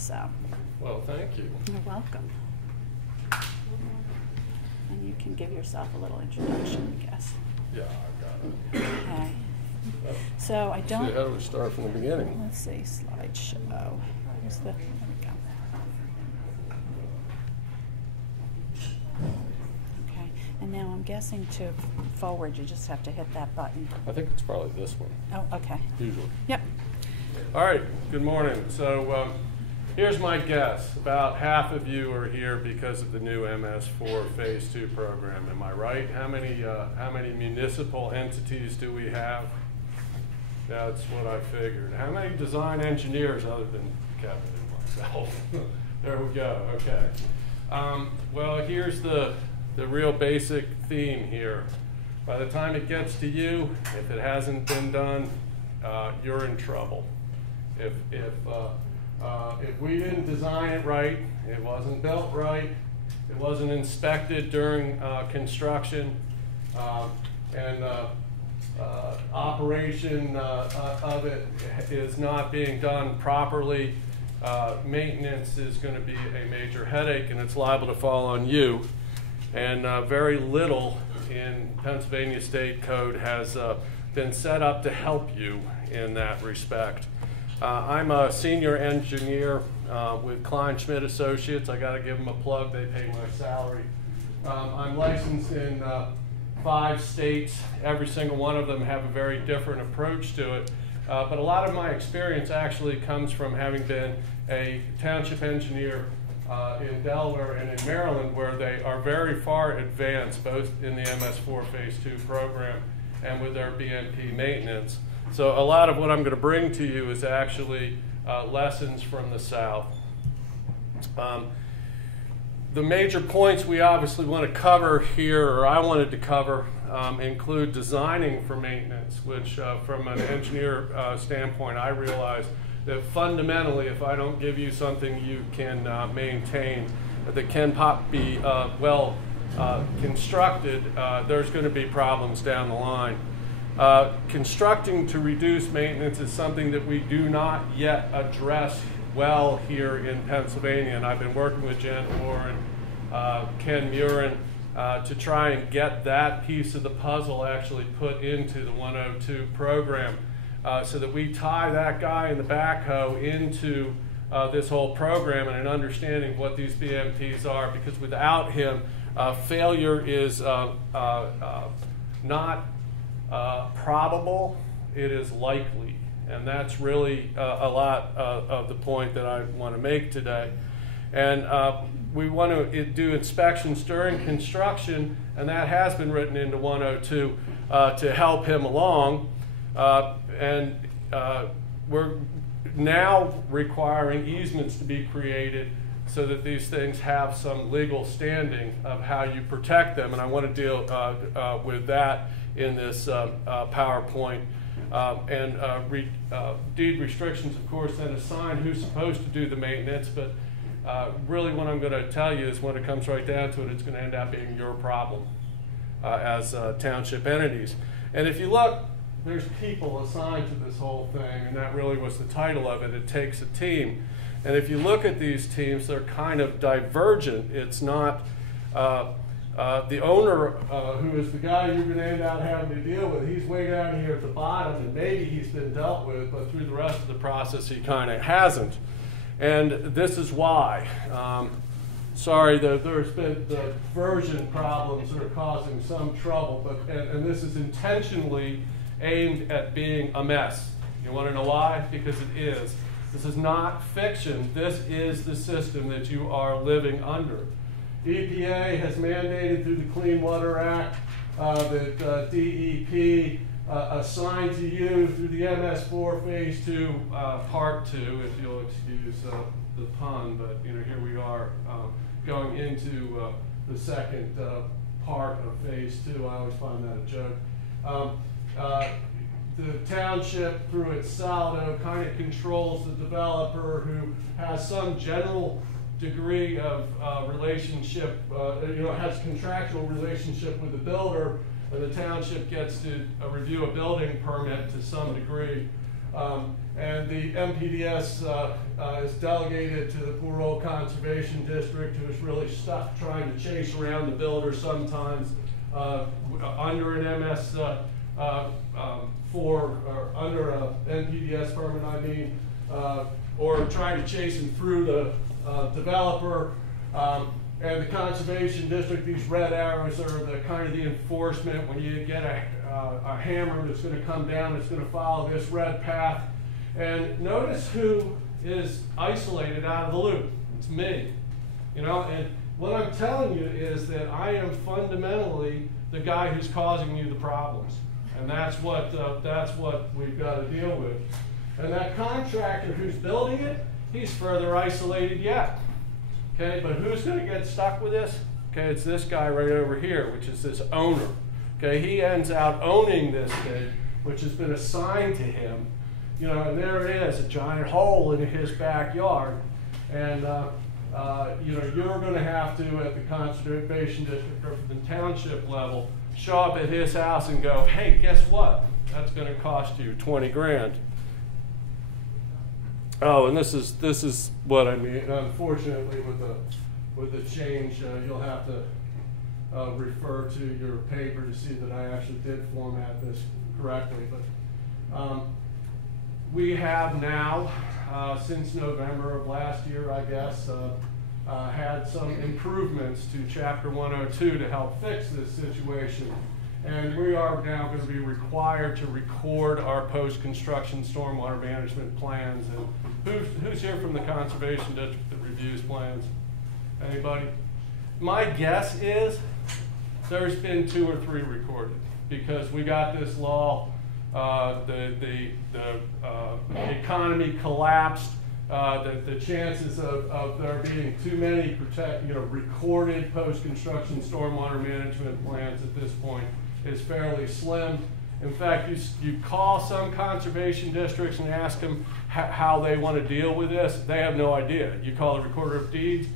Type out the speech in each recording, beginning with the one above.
So. Well, thank you. You're welcome. And you can give yourself a little introduction, I guess. Yeah, I got it. Okay. So I don't. See, how do we start from the beginning? Let's see, slideshow. Here's the. There we go. Okay. And now I'm guessing to forward, you just have to hit that button. I think it's probably this one. Oh, okay. Usually. Yep. All right. Good morning. So here's my guess. About half of you are here because of the new MS4 Phase 2 program. Am I right? How many municipal entities do we have? That's what I figured. How many design engineers other than Kevin and myself? There we go. Okay. Well, here's the real basic theme here. By the time it gets to you, if it hasn't been done, you're in trouble. If we didn't design it right, it wasn't built right, it wasn't inspected during construction, and operation of it is not being done properly, maintenance is going to be a major headache, and it's liable to fall on you. And very little in Pennsylvania State Code has been set up to help you in that respect. I'm a senior engineer with Klein Schmidt Associates. I got to give them a plug. They pay my salary. I'm licensed in 5 states. Every single one of them have a very different approach to it. But a lot of my experience actually comes from having been a township engineer in Delaware and in Maryland, where they are very far advanced, both in the MS4 Phase 2 program and with their BMP maintenance. So a lot of what I'm going to bring to you is actually lessons from the South. The major points we obviously want to cover here, or I wanted to cover, include designing for maintenance, which from an engineer standpoint, I realize that fundamentally, if I don't give you something you can maintain, that can be well constructed, there's going to be problems down the line. Constructing to reduce maintenance is something that we do not yet address well here in Pennsylvania, and I've been working with Jen Warren, Ken Murin, to try and get that piece of the puzzle actually put into the 102 program, so that we tie that guy in the backhoe into this whole program and an understanding of what these BMPs are, because without him, failure is not probable, it is likely. And that's really a lot of the point that I want to make today. And we want to do inspections during construction, and that has been written into 102 to help him along. And we're now requiring easements to be created so that these things have some legal standing of how you protect them. And I want to deal with that in this PowerPoint. Deed restrictions, of course, then assign who's supposed to do the maintenance, but really what I'm going to tell you is when it comes right down to it, it's going to end up being your problem as township entities. And if you look, there's people assigned to this whole thing, and that really was the title of it. It takes a team. And if you look at these teams, they're kind of divergent. It's not the owner, who is the guy you're going to end up having to deal with, he's way down here at the bottom, and maybe he's been dealt with, but through the rest of the process, he kind of hasn't. And this is why. Sorry, there's been the version problems that are causing some trouble, but and this is intentionally aimed at being a mess. You want to know why? Because it is. This is not fiction. This is the system that you are living under. EPA has mandated through the Clean Water Act that DEP assigned to you through the MS4 Phase 2 Part 2, if you'll excuse the pun, but you know, here we are going into the second part of Phase 2. I always find that a joke. The township, through its saldo, kind of controls the developer, who has some general degree of relationship, has contractual relationship with the builder, and the township gets to review a building permit to some degree. And the MPDS is delegated to the poor old conservation district, who is really stuck trying to chase around the builder sometimes under an MS 4 or under a NPDS permit, I mean, or trying to chase him through the developer. And the conservation district, these red arrows are the kind of the enforcement. When you get a hammer that's going to come down, it's going to follow this red path. And notice who is isolated out of the loop. It's me. You know, and what I'm telling you is that I am fundamentally the guy who's causing you the problems. And that's what we've got to deal with. And that contractor who's building it, he's further isolated yet. Okay, but who's going to get stuck with this? Okay, it's this guy right over here, which is this owner. Okay, he ends out owning this thing, which has been assigned to him. You know, and there it is, a giant hole in his backyard. And, you know, you're going to have to, at the conservation district or the township level, show up at his house and go, hey, guess what? That's going to cost you 20 grand. Oh, and this is what I mean. Unfortunately, with the change, you'll have to refer to your paper to see that I actually did format this correctly. But we have now, since November of last year, I guess, had some improvements to Chapter 102 to help fix this situation. And we are now going to be required to record our post-construction stormwater management plans. And who's here from the Conservation District that reviews plans? Anybody? My guess is there's been 2 or 3 recorded, because we got this law, the economy collapsed, the chances of there being too many recorded post-construction stormwater management plans at this point is fairly slim. In fact, you call some conservation districts and ask them how they want to deal with this. They have no idea. You call the recorder of deeds,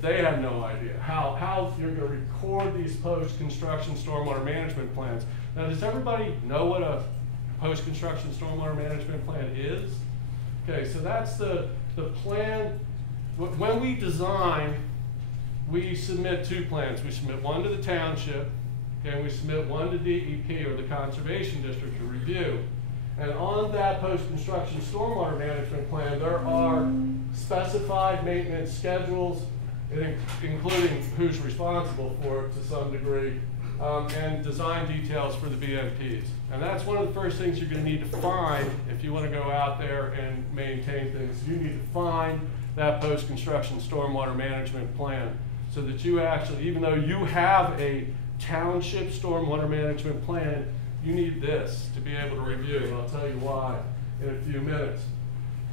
they have no idea how you're going to record these post-construction stormwater management plans. Now, does everybody know what a post-construction stormwater management plan is? Okay, so that's the plan. When we design, we submit 2 plans. We submit one to the township, and we submit one to DEP, or the Conservation District, to review. And on that post-construction stormwater management plan, there are specified maintenance schedules, including who's responsible for it to some degree, and design details for the BMPs. And that's one of the first things you're going to need to find if you want to go out there and maintain things. You need to find that post-construction stormwater management plan, so that you actually, even though you have a township stormwater management plan, you need this to be able to review, and I'll tell you why in a few minutes.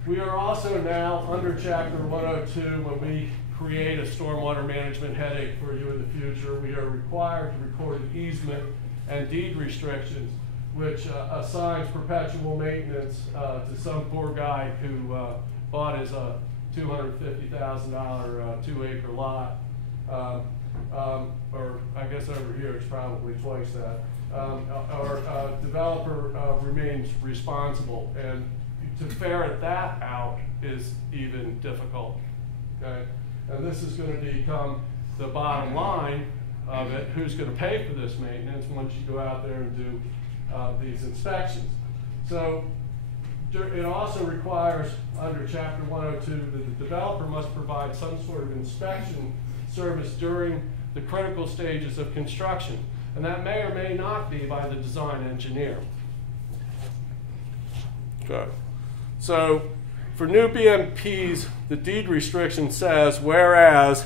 We are also now under Chapter 102, when we create a stormwater management headache for you in the future, we are required to record an easement and deed restrictions, which assigns perpetual maintenance to some poor guy who bought his $250,000 2-acre lot. Or I guess over here it's probably twice that. Our developer remains responsible, and to ferret that out is even difficult. Okay, and this is going to become the bottom line of it. Who's going to pay for this maintenance once you go out there and do these inspections? So it also requires, under Chapter 102, that the developer must provide some sort of inspection service during the critical stages of construction, and that may or may not be by the design engineer. Okay. So for new BMPs, the deed restriction says, whereas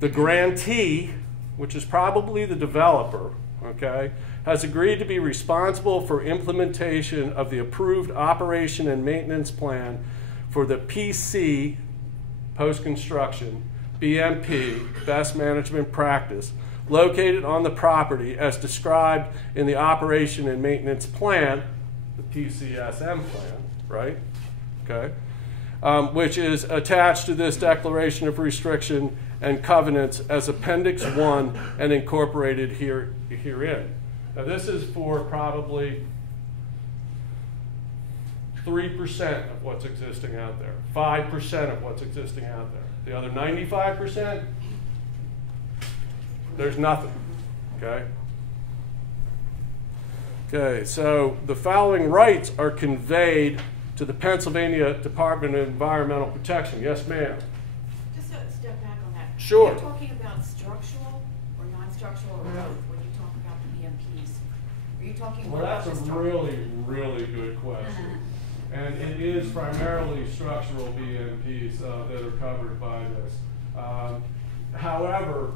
the grantee, which is probably the developer, okay, has agreed to be responsible for implementation of the approved operation and maintenance plan for the PC, post-construction, BMP, best management practice, located on the property as described in the operation and maintenance plan, the PCSM plan, right? Okay. Which is attached to this declaration of restriction and covenants as Appendix 1 and incorporated herein. Now this is for probably 3% of what's existing out there, 5% of what's existing out there. The other 95%, there's nothing, okay? Okay, so the following rights are conveyed to the Pennsylvania Department of Environmental Protection. Yes, ma'am. Just a step back on that. Sure. Are you talking about structural or non-structural or both when you talk about the BMPs? Are you talking Well, about that's a just really good question. And it is primarily structural BMPs that are covered by this. However,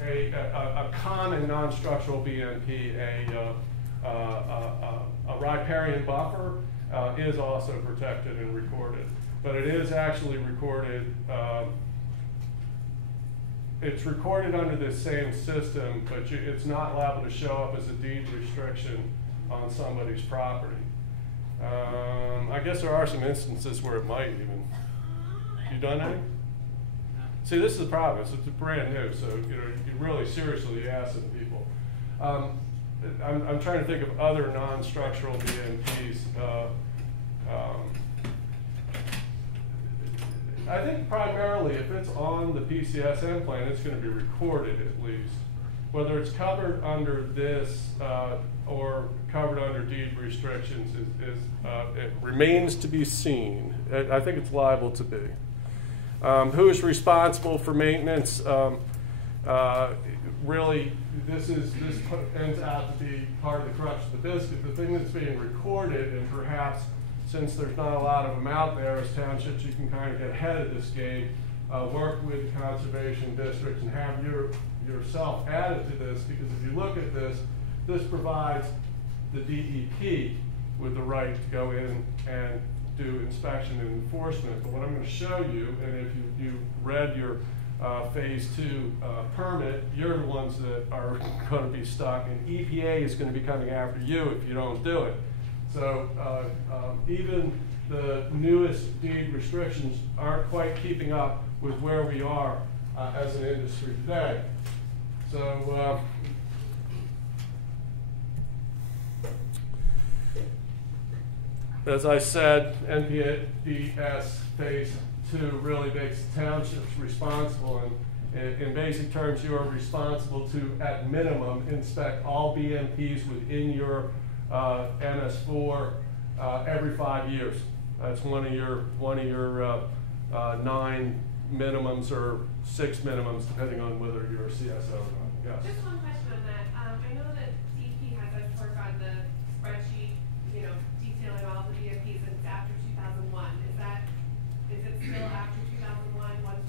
a common non-structural BMP, a riparian buffer, is also protected and recorded. But it is actually recorded, it's recorded under the same system, but it's not liable to show up as a deed restriction on somebody's property. I guess there are some instances where it might even. You done any? See, this is the problem. It's brand new, so you really seriously asking people. I'm trying to think of other non-structural BMPs. I think primarily if it's on the PCSM plan, it's going to be recorded at least. Whether it's covered under this or covered under deed restrictions it remains to be seen. I think it's liable to be. Who is responsible for maintenance? Really, this ends out to be part of the crux of the biscuit. The thing that's being recorded, and perhaps since there's not a lot of them out there as townships, you can kind of get ahead of this game, work with the conservation districts and have yourself added to this, because if you look at this, this provides the DEP with the right to go in and do inspection and enforcement. But what I'm going to show you, and if you read your phase 2 permit, you're the ones that are going to be stuck, and EPA is going to be coming after you if you don't do it. So even the newest deed restrictions aren't quite keeping up with where we are as an industry today. So as I said, NPDES phase 2 really makes townships responsible, and in basic terms, you are responsible to, at minimum, inspect all BMPs within your NS4 every 5 years. That's one of your 9 minimums or 6 minimums, depending on whether you're a CSO or not. Yes. Just one question on that. I know that DEP has us work on the spreadsheet, detailing all the BMPs, and it's after 2001. Is it still after 2001 once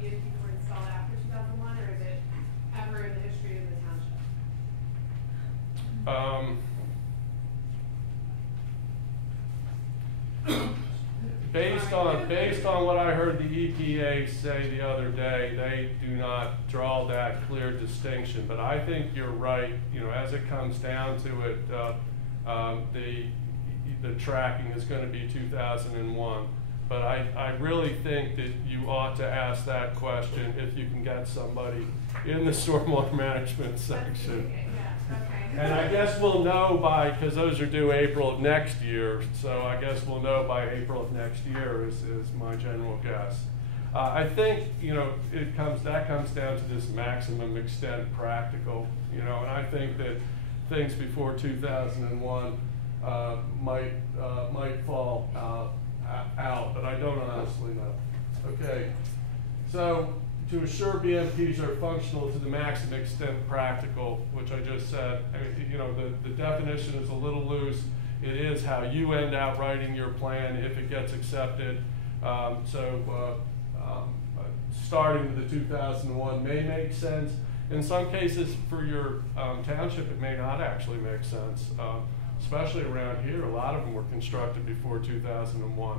BMPs were installed after 2001, or is it ever in the history of the township? Based on what I heard the EPA say the other day, they do not draw that clear distinction. But I think you're right. As it comes down to it, the tracking is going to be 2001. But I really think that you ought to ask that question if you can get somebody in the stormwater management section. And I guess we'll know because those are due April of next year, so I guess we'll know by April of next year is my general guess. I think, that comes down to this maximum extent practical, and I think that things before 2001 might fall out, but I don't honestly know. Okay, so to assure BMPs are functional to the maximum extent practical, which I just said, the definition is a little loose. It is how you end out writing your plan if it gets accepted. Starting with the 2001 may make sense. In some cases, for your township, it may not actually make sense. Especially around here, a lot of them were constructed before 2001.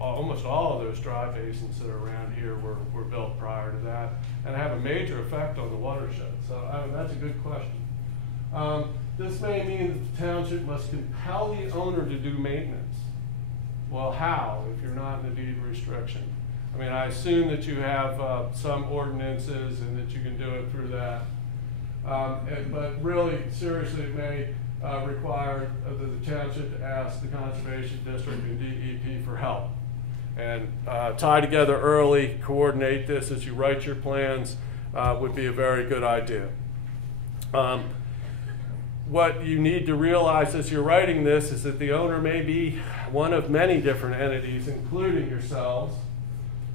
Almost all of those dry basins that are around here were built prior to that and have a major effect on the watershed. So that's a good question. This may mean that the township must compel the owner to do maintenance. Well, how if you're not in the deed restriction? I mean, I assume that you have some ordinances and that you can do it through that. But really, seriously, it may required the township to ask the Conservation District and DEP for help. And tie together early, coordinate this as you write your plans would be a very good idea. What you need to realize as you're writing this is that the owner may be one of many different entities, including yourselves,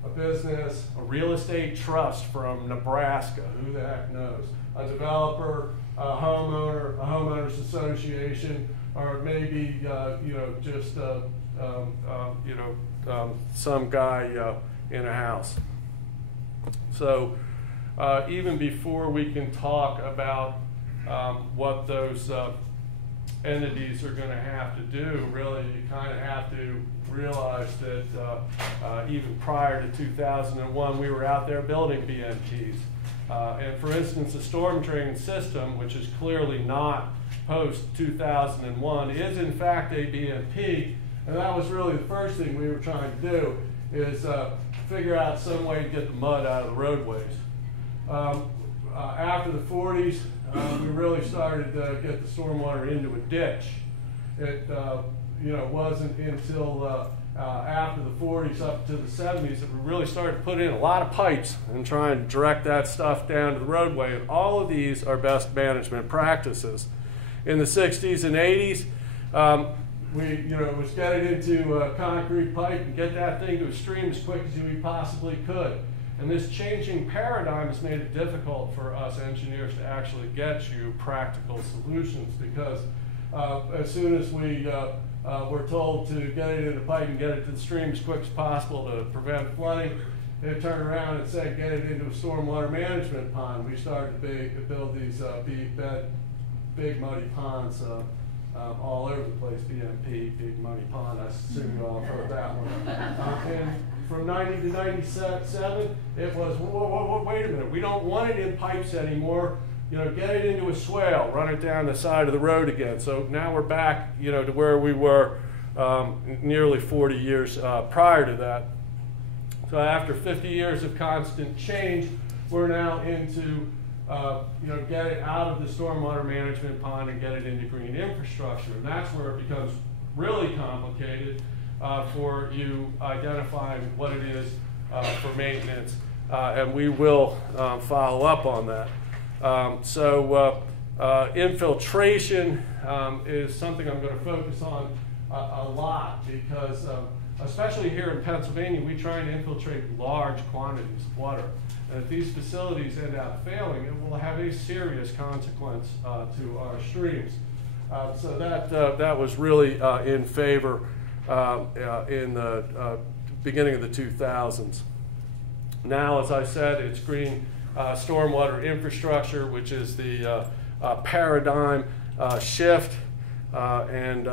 a business, a real estate trust from Nebraska, who the heck knows, a developer, a homeowner, a homeowners association, or maybe just some guy in a house. So even before we can talk about what those entities are going to have to do, really, you kind of have to realize that even prior to 2001, we were out there building BMPs. And for instance, the storm drain system, which is clearly not post-2001, is in fact a BMP. And that was really the first thing we were trying to do, is figure out some way to get the mud out of the roadways. After the 40s, we really started to get the stormwater into a ditch. It wasn't until after the 40s up to the 70s that we really started to put in a lot of pipes and try and direct that stuff down to the roadway. And all of these are best management practices. In the 60s and 80s, we was get it into a concrete pipe and get that thing to a stream as quick as we possibly could. And this changing paradigm has made it difficult for us engineers to actually get you practical solutions, because as soon as we were told to get it in the pipe and get it to the stream as quick as possible to prevent flooding, they turned around and said get it into a stormwater management pond. We started to build these big muddy ponds all over the place. BMP, big muddy pond, I assume you all heard that one. And from 90 to 97, it was, whoa, wait a minute, we don't want it in pipes anymore. Get it into a swale, run it down the side of the road again. So now we're back, to where we were nearly 40 years prior to that. So after 50 years of constant change, we're now into, get it out of the stormwater management pond and get it into green infrastructure. And that's where it becomes really complicated for you identifying what it is for maintenance. And we will follow up on that. Infiltration is something I'm going to focus on a lot, because especially here in Pennsylvania, we try and infiltrate large quantities of water. And if these facilities end up failing, it will have a serious consequence to our streams. So that was really in favor in the beginning of the 2000s. Now, as I said, it's green stormwater infrastructure, which is the paradigm shift, and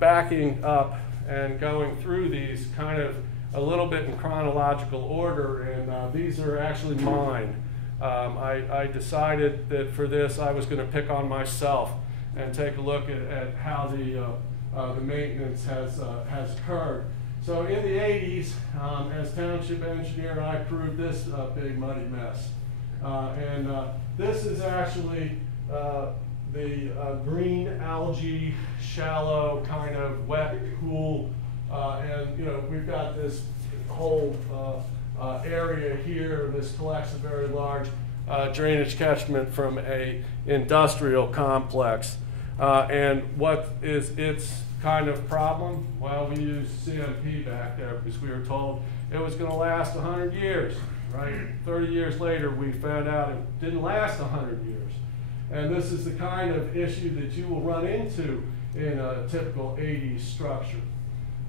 backing up and going through these kind of a little bit in chronological order, and these are actually mine. I decided that for this I was going to pick on myself and take a look at how the maintenance has occurred. So in the 80s, as township engineer, I proved this big muddy mess. This is actually the green algae, shallow, kind of wet pool. We've got this whole area here. This collects a very large drainage catchment from a industrial complex. And what is its kind of problem? Well, we used CMP back there because we were told it was going to last 100 years, right? 30 years later, we found out it didn't last 100 years. And this is the kind of issue that you will run into in a typical 80s structure.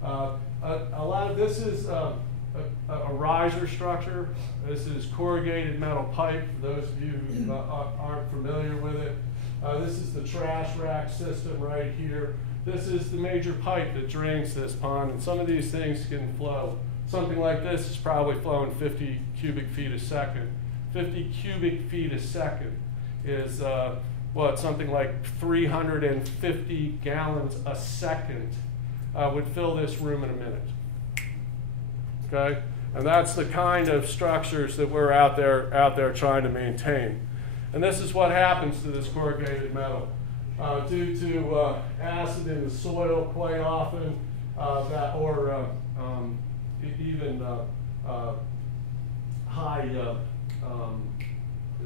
A lot of this is a riser structure. This is corrugated metal pipe, for those of you who aren't familiar with it. This is the trash rack system right here. This is the major pipe that drains this pond, and some of these things can flow. Something like this is probably flowing 50 cubic feet a second. 50 cubic feet a second is something like 350 gallons a second would fill this room in a minute. Okay, and that's the kind of structures that we're out there trying to maintain. And this is what happens to this corrugated metal. due to acid in the soil quite often, even high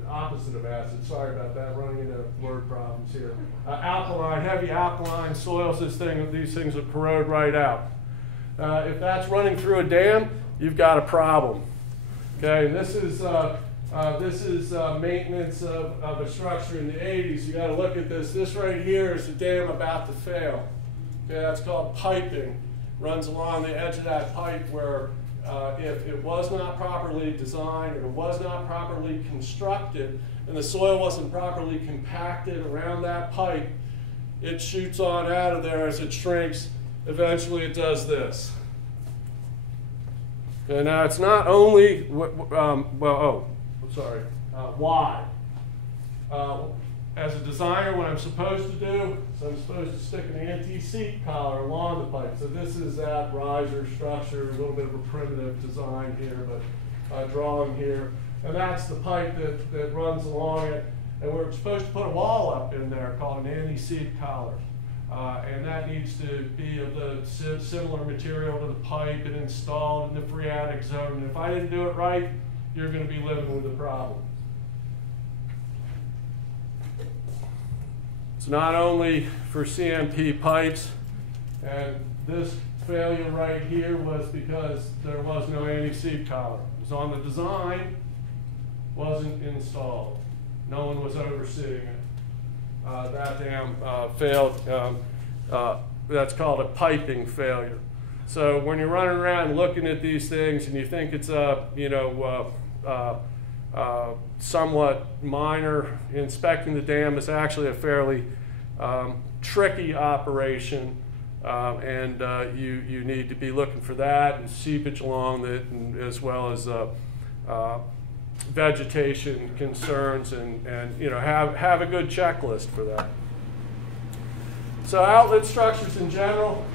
opposite of acid. Sorry about that, running into word problems here. Alkaline, heavy alkaline soils, these things will corrode right out. If that's running through a dam, you've got a problem. Okay, and this is maintenance of a structure in the 80s. You got to look at this. This right here is the dam about to fail. Okay, that's called piping. Runs along the edge of that pipe where if it was not properly designed or was not properly constructed and the soil wasn't properly compacted around that pipe, it shoots on out of there as it shrinks. Eventually it does this. Okay, now it's not only, why? As a designer, what I'm supposed to do is I'm supposed to stick an anti-seep collar along the pipe. So this is that riser structure, a little bit of a primitive design here, but drawing here. And that's the pipe that runs along it. And we're supposed to put a wall up in there called an anti-seep collar. And that needs to be of the similar material to the pipe and installed in the phreatic zone. And if I didn't do it right, you're going to be living with a problem. It's not only for CMP pipes, and this failure right here was because there was no anti-seep collar. It was on the design, wasn't installed. No one was overseeing it. That dam failed. That's called a piping failure. So when you're running around looking at these things and you think it's somewhat minor, inspecting the dam is actually a fairly tricky operation, and you need to be looking for that and seepage along it, and as well as vegetation concerns, and have a good checklist for that. So outlet structures in general.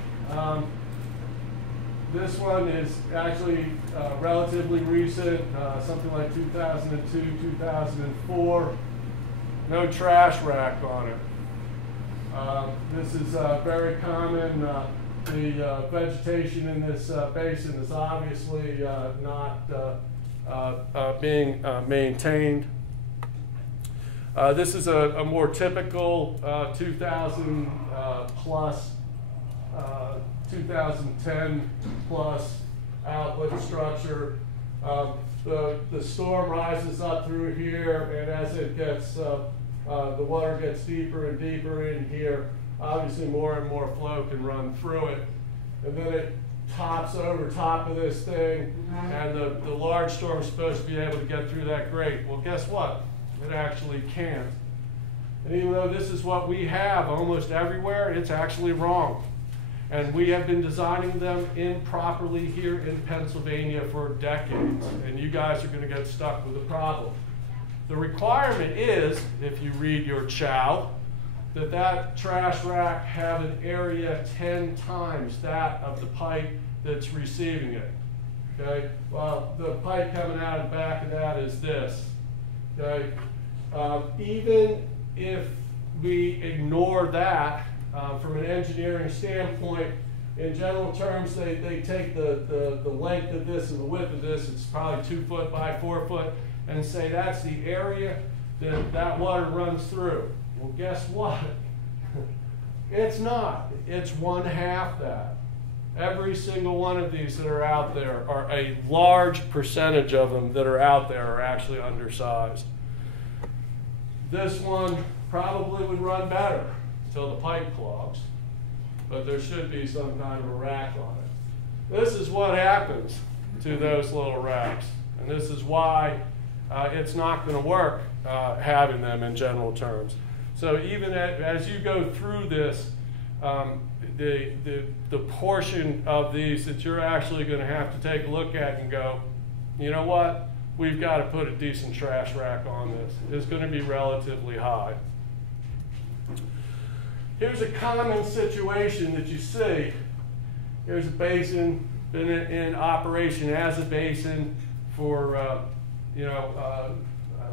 This one is actually relatively recent, something like 2002, 2004. No trash rack on it. This is very common. The vegetation in this basin is obviously not being maintained. This is a more typical 2000 plus 2010 plus outlet structure. The storm rises up through here, and as it gets, the water gets deeper and deeper in here, obviously more and more flow can run through it. And then it tops over top of this thing, and the large storm is supposed to be able to get through that grate. Well, guess what? It actually can't. And even though this is what we have almost everywhere, it's actually wrong. And we have been designing them improperly here in Pennsylvania for decades, and you guys are going to get stuck with a problem. The requirement is, if you read your chow, that trash rack have an area 10 times that of the pipe that's receiving it. Okay? Well, the pipe coming out of the back of that is this. Okay? Even if we ignore that, from an engineering standpoint, in general terms, they take the length of this and the width of this, it's probably 2 foot by 4 foot, and say that's the area that water runs through. Well, guess what? It's not. It's 1/2 that. Every single one of these that are out there, are a large percentage of them that are out there are actually undersized. This one probably would run better until the pipe clogs, but there should be some kind of a rack on it. This is what happens to those little racks, and this is why it's not going to work having them in general terms. So even as you go through this, the portion of these that you're actually going to have to take a look at and go, you know what, we've got to put a decent trash rack on this. It's going to be relatively high. Here's a common situation that you see. Here's a basin, been in operation as a basin for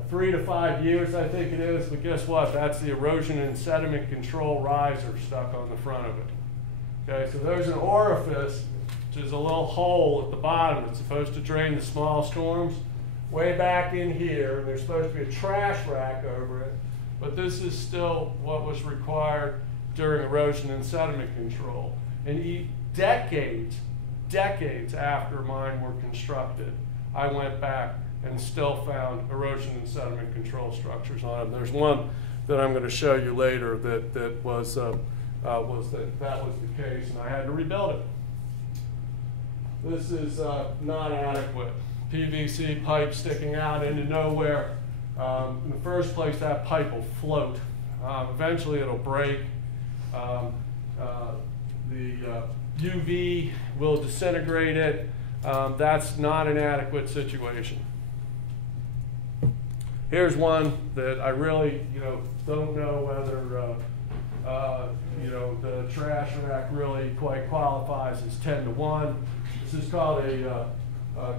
3 to 5 years, I think it is, but guess what? That's the erosion and sediment control riser stuck on the front of it. Okay, so there's an orifice, which is a little hole at the bottom. It's supposed to drain the small storms way back in here. There's supposed to be a trash rack over it, but this is still what was required during erosion and sediment control. And decades after mine were constructed, I went back and still found erosion and sediment control structures on them. There's one that I'm going to show you later that was the case, and I had to rebuild it. This is not adequate. PVC pipe sticking out into nowhere. In the first place, that pipe will float. Eventually, it'll break. The UV will disintegrate it. That's not an adequate situation. Here's one that I really, don't know whether, the trash rack really quite qualifies as 10 to 1. This is called a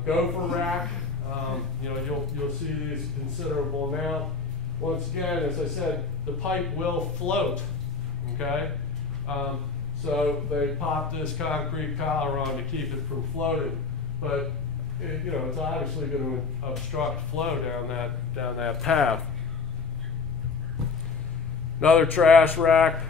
Gopher Rack. You'll see these considerable amount. Once again, as I said, the pipe will float. Okay, so they pop this concrete collar on to keep it from floating, but it's obviously going to obstruct flow down that path. Another trash rack.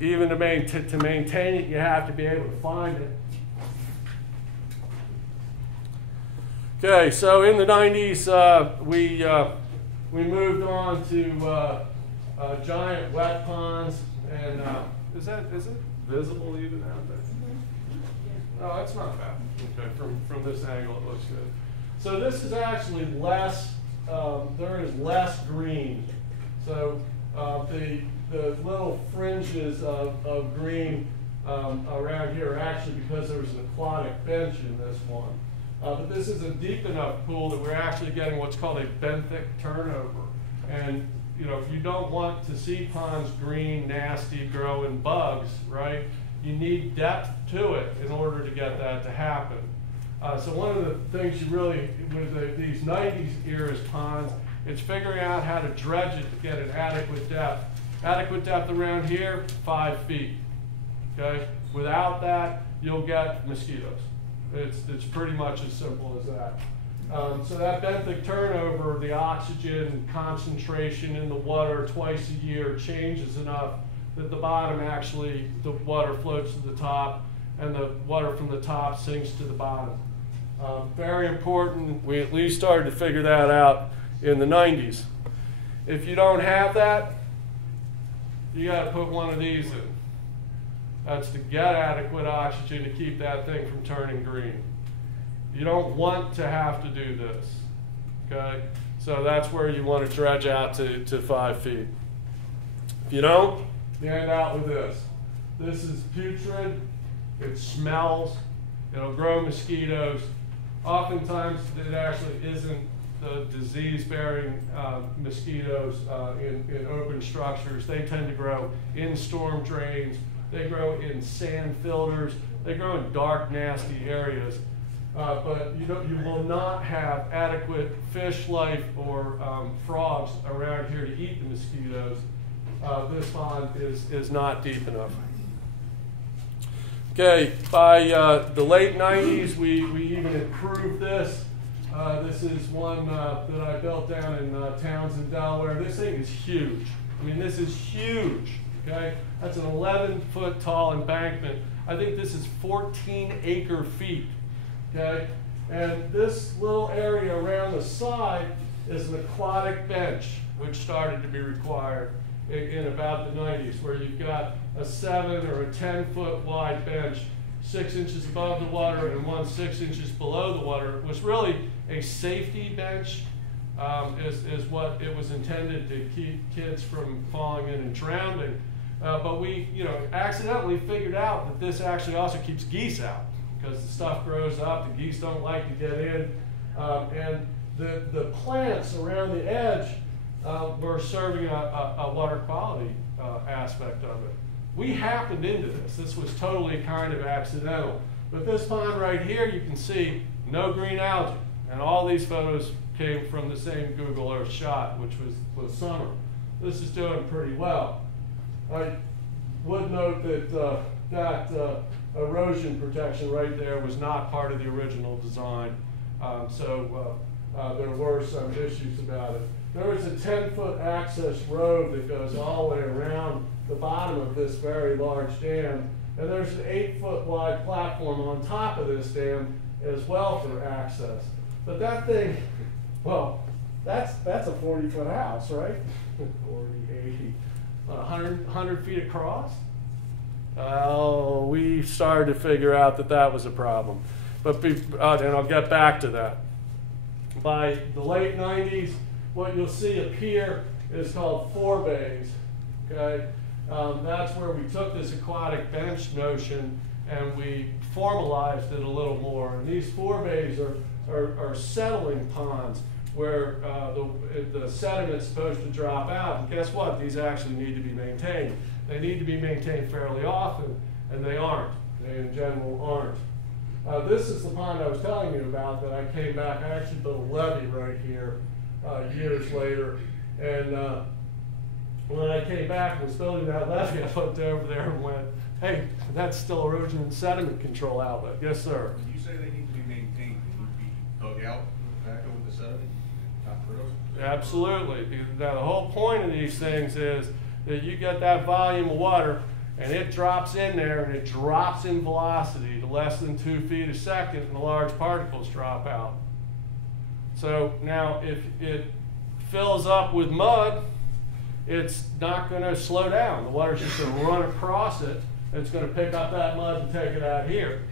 Even to maintain it, you have to be able to find it. Okay, so in the 90s, we moved on to giant wet ponds, and is it visible even out there? Oh, it's not bad. Okay, from this angle it looks good. So this is actually less. There is less green. So the little fringes of green around here are actually because there was an aquatic bench in this one. But this is a deep enough pool that we're actually getting what's called a benthic turnover. And if you don't want to see ponds green, nasty, growing bugs, right, you need depth to it in order to get that to happen. So one of the things you really, with these 90s era ponds, it's figuring out how to dredge it to get an adequate depth. Adequate depth around here, 5 feet. Okay? Without that, you'll get mosquitoes. It's pretty much as simple as that. So that benthic turnover, the oxygen concentration in the water twice a year changes enough that the bottom actually, the water floats to the top and the water from the top sinks to the bottom. Very important. We at least started to figure that out in the 90s. If you don't have that, you got to put one of these in. That's to get adequate oxygen to keep that thing from turning green. You don't want to have to do this, okay? So that's where you want to dredge out to 5 feet. If you don't, you end out with this. This is putrid, it smells, it'll grow mosquitoes. Oftentimes it actually isn't the disease-bearing mosquitoes in open structures. They tend to grow in storm drains. They grow in sand filters. They grow in dark, nasty areas. But you will not have adequate fish life or frogs around here to eat the mosquitoes. This pond is not deep enough. Okay, by the late 90s, we even improved this. This is one that I built down in Townsend, Delaware. This thing is huge. I mean, this is huge. Okay, that's an 11-foot tall embankment. I think this is 14 acre-feet. Okay, and this little area around the side is an aquatic bench, which started to be required in about the 90s, where you've got a 7 or a 10-foot wide bench, 6 inches above the water and one 6 inches below the water. It was really a safety bench, is what it was intended to keep kids from falling in and drowning. But we, accidentally figured out that this actually also keeps geese out, because the stuff grows up, the geese don't like to get in, and the plants around the edge were serving a water quality aspect of it. We happened into this. This was totally kind of accidental. But this pond right here, you can see no green algae. And all these photos came from the same Google Earth shot, which was summer. This is doing pretty well. I would note that that erosion protection right there was not part of the original design. So there were some issues about it. There was a 10-foot access road that goes all the way around the bottom of this very large dam. And there's an 8-foot wide platform on top of this dam as well for access. But that thing, well, that's a 40-foot house, right? 40, 80, 100 feet across. We started to figure out that that was a problem. But and I'll get back to that. By the late 90s, what you'll see appear is called forebays. Okay, that's where we took this aquatic bench notion and we formalized it a little more. And these forebays are settling ponds where the sediment's supposed to drop out. And guess what? These actually need to be maintained. They need to be maintained fairly often, and they aren't. They in general aren't. This is the pond I was telling you about that I came back. I actually built a levee right here years later. And when I came back and was building that levee, I looked over there and went, hey, that's still erosion and sediment control outlet. Yes, sir. When you say they need to be maintained, they need to be dug out back over the sediment, not corrosive? Absolutely. Now, the whole point of these things is that you get that volume of water and it drops in there and it drops in velocity to less than 2 feet a second and the large particles drop out. So now if it fills up with mud, it's not going to slow down. The water's just going to run across it and it's going to pick up that mud and take it out here.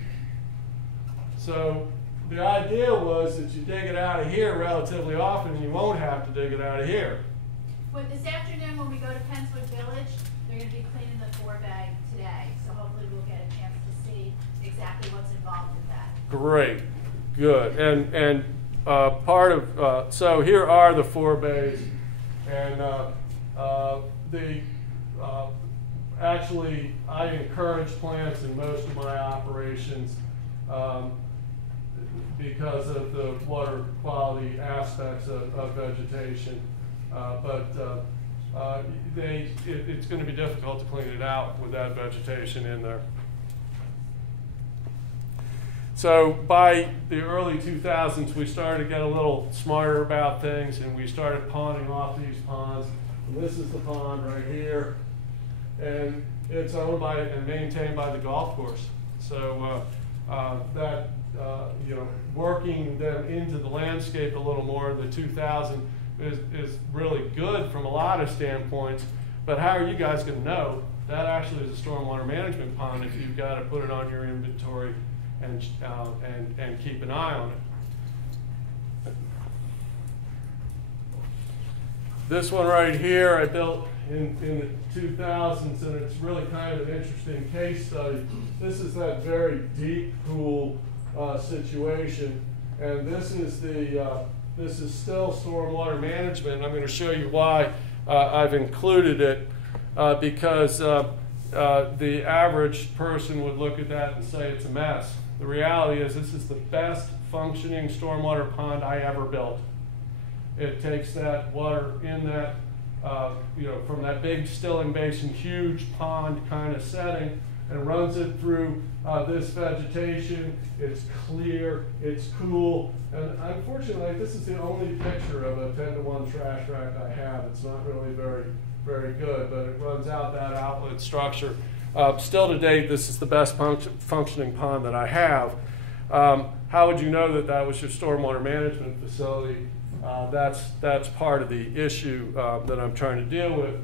So the idea was that you dig it out of here relatively often and you won't have to dig it out of here. Well, this afternoon when we go to Penswood Village, they're going to be cleaning the forebay today. So hopefully we'll get a chance to see exactly what's involved in that. Great, good. And part of, so here are the forebays. And actually, I encourage plants in most of my operations because of the water quality aspects of vegetation. It's going to be difficult to clean it out with that vegetation in there. So by the early 2000s, we started to get a little smarter about things, and we started ponding off these ponds. And this is the pond right here, and it's owned by and maintained by the golf course. So working them into the landscape a little more in the 2000s is really good from a lot of standpoints. But how are you guys going to know that actually is a stormwater management pond if you've got to put it on your inventory and keep an eye on it? This one right here I built in the 2000s, and it's really kind of an interesting case study. This is that very deep pool situation, and this is still stormwater management. I'm going to show you why I've included it because the average person would look at that and say it's a mess. The reality is this is the best functioning stormwater pond I ever built. It takes that water in that, from that big stilling basin, huge pond kind of setting, and runs it through this vegetation. It's clear, it's cool, and unfortunately, this is the only picture of a 10-to-1 trash rack I have. It's not really very, very good, but it runs out that outlet structure. Still to date, this is the best functioning pond that I have. How would you know that that was your stormwater management facility? That's part of the issue that I'm trying to deal with.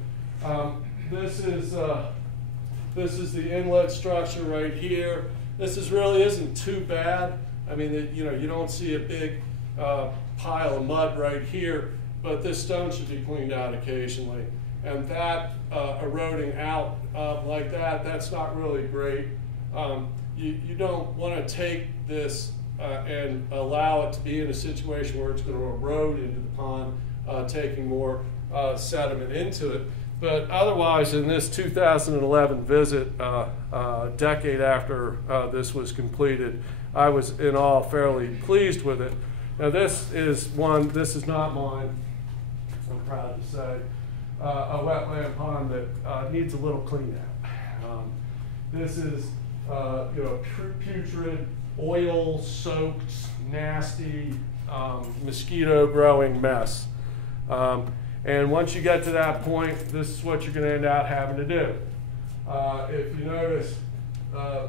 This is the inlet structure right here. This really isn't too bad. I mean, you don't see a big pile of mud right here, but this stone should be cleaned out occasionally. And that eroding out like that, that's not really great. You don't want to take this and allow it to be in a situation where it's going to erode into the pond, taking more sediment into it. But otherwise, in this 2011 visit, a decade after this was completed, I was in all fairly pleased with it. Now this is not mine, I'm proud to say, a wetland pond that needs a little cleanup. This is putrid, oil-soaked, nasty, mosquito-growing mess. And once you get to that point, this is what you're going to end up having to do. If you notice,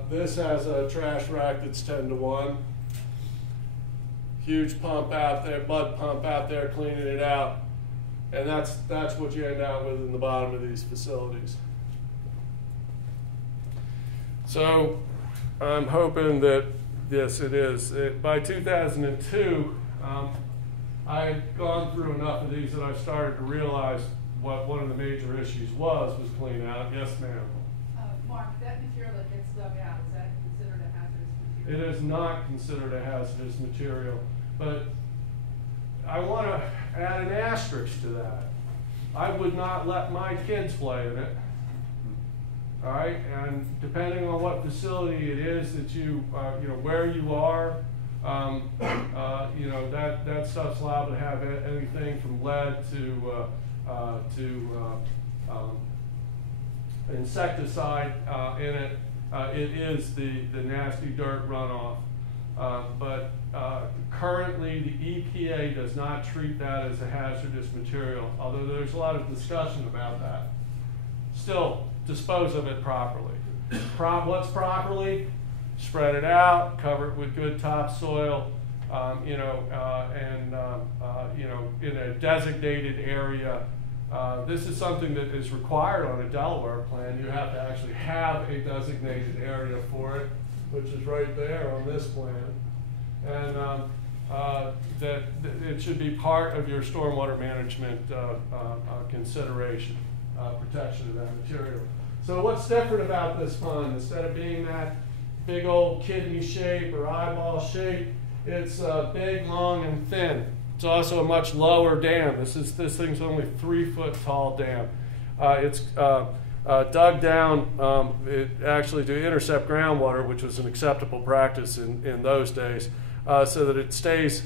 this has a trash rack that's 10-to-1. Huge pump out there, mud pump out there cleaning it out. And that's what you end up with in the bottom of these facilities. So I'm hoping that, yes, it is. By 2002, I had gone through enough of these that I started to realize what one of the major issues was clean out. Yes, ma'am. Mark, that material that gets dug out, is that considered a hazardous material? It is not considered a hazardous material, but I want to add an asterisk to that. I would not let my kids play in it. All right, and depending on what facility it is that where you are, that stuff's liable to have anything from lead to insecticide in it. It is the nasty dirt runoff. But currently the EPA does not treat that as a hazardous material, although there's a lot of discussion about that. Still, dispose of it properly. What's properly? Spread it out, cover it with good topsoil, in a designated area. This is something that is required on a Delaware plan. You have to actually have a designated area for it, which is right there on this plan. And that it should be part of your stormwater management consideration, protection of that material. So what's different about this pond? Instead of being that big old kidney shape or eyeball shape, it's big, long, and thin. It's also a much lower dam. This thing's only 3-foot tall dam. It's dug down actually to intercept groundwater, which was an acceptable practice in those days, so that it stays